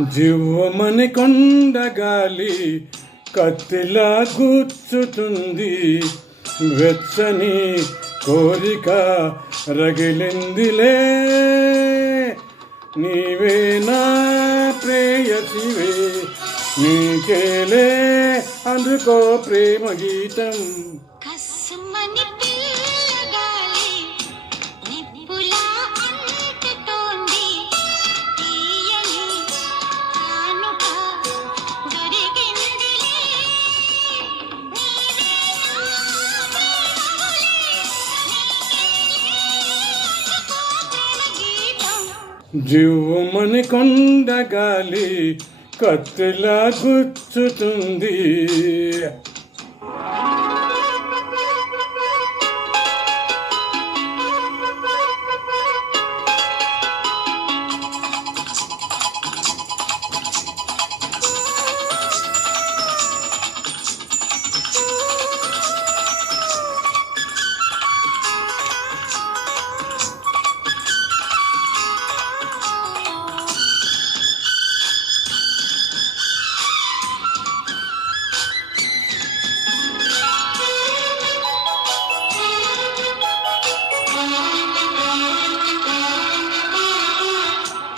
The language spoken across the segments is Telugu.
జివ్వమని కొండగాలి కత్తిలా గుచ్చుతుంది, వెచ్చని కోరిక రగిలిందిలే. నీవే నా ప్రేయసివే, నీకేలే అందుకో ప్రేమ గీతం. జివ్వుమని కొండగాలి కత్తిలా గుచ్చుతుంది.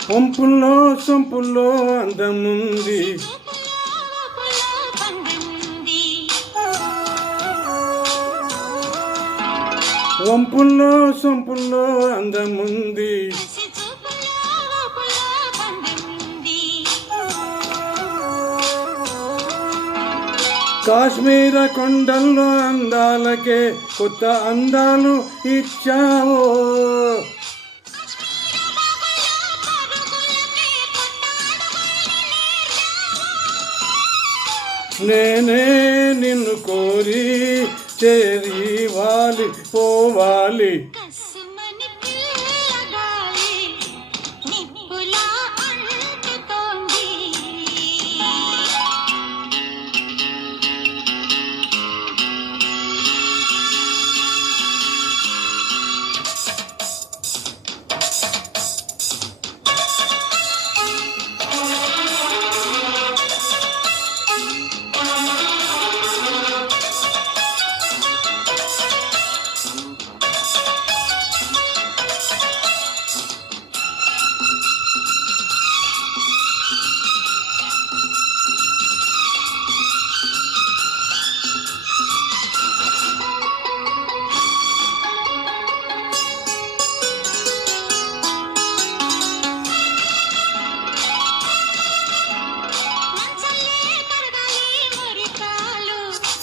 వంపుల్లో సొంపుల్లో అందముంది, వంపుల్లో సొంపుల్లో అందముంది. కాశ్మీర కొండల్లో అందాలకే కొత్త అందాలు ఇచ్చావో. నేనే నిన్ను కోరి చేరి వాలి పోవాలి.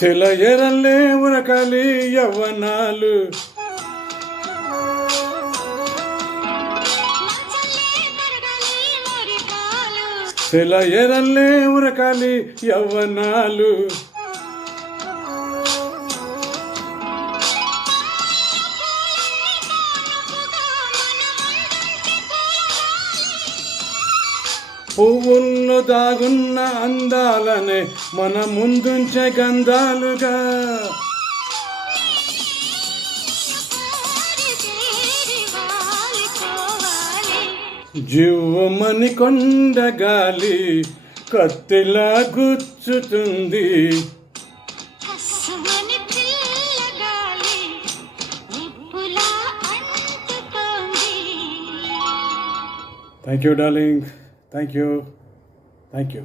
సెలయేరల్లే ఉరకాలి యవ్వనాలు, సెలయేరల్లే ఉరకాలి యవ్వనాలు. పువ్వుల్లో దాగున్న అందాలనే మన ముందుంచే గంధాలుగా. జివ్వుమని కొండగాలి కత్తిలా గుచ్చుతుంది. Thank you darling, thank you, thank you.